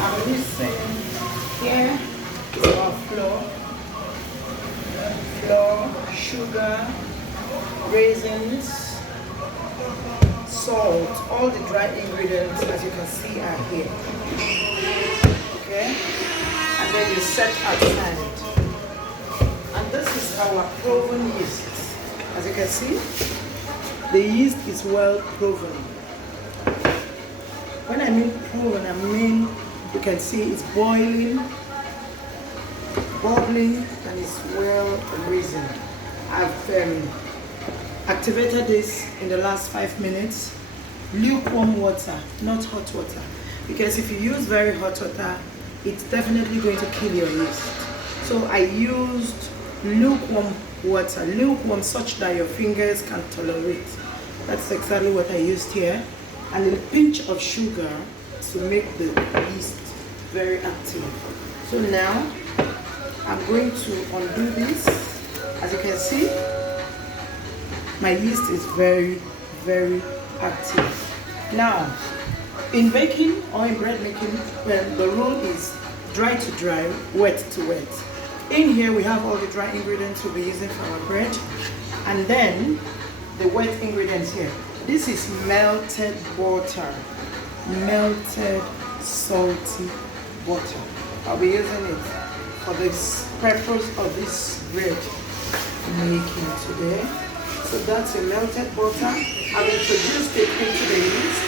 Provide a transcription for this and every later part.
I'm mixing here is our flour, sugar, raisins, salt. All the dry ingredients, as you can see, are here. Okay, and then you set aside. And this is our proven yeast. As you can see, the yeast is well proven. When I mean proven, I mean you can see it's boiling, bubbling, and it's well risen. I've activated this in the last 5 minutes. Lukewarm water, not hot water, because if you use very hot water, it's definitely going to kill your yeast. So I used lukewarm water, lukewarm such that your fingers can tolerate. That's exactly what I used here. And a pinch of sugar to make the yeast very active. So now I'm going to undo this. As you can see, my yeast is very, very active. Now, in baking or in bread making, when the rule is dry to dry, wet to wet. In here we have all the dry ingredients we'll be using for our bread, and then the wet ingredients here. This is melted butter, melted salty butter. I'll be using it for this purpose of this bread making today. So that's a melted butter. I've introduced it into the yeast.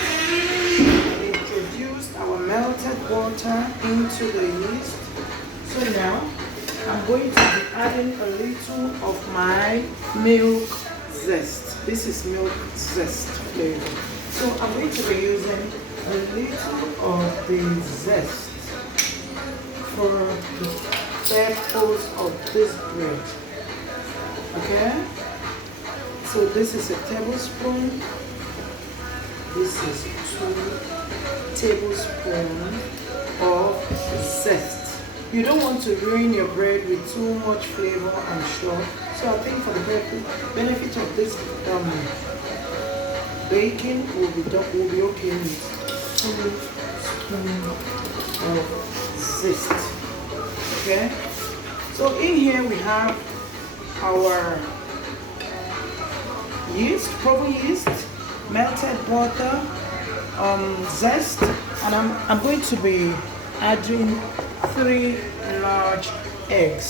I've introduced our melted butter into the yeast. So now I'm going to be adding a little of my milk zest. This is milk zest flavor. So I'm going to be using a little of the zest for the purpose of this bread. Okay? So this is a tablespoon. This is 2 tablespoons of zest. You don't want to ruin your bread with too much flavor, I'm sure. So I think for the benefit of this baking, will be okay with 2 spoons of zest. Okay. So in here we have our yeast, proven yeast, melted butter, zest, and I'm going to be adding 3 large eggs.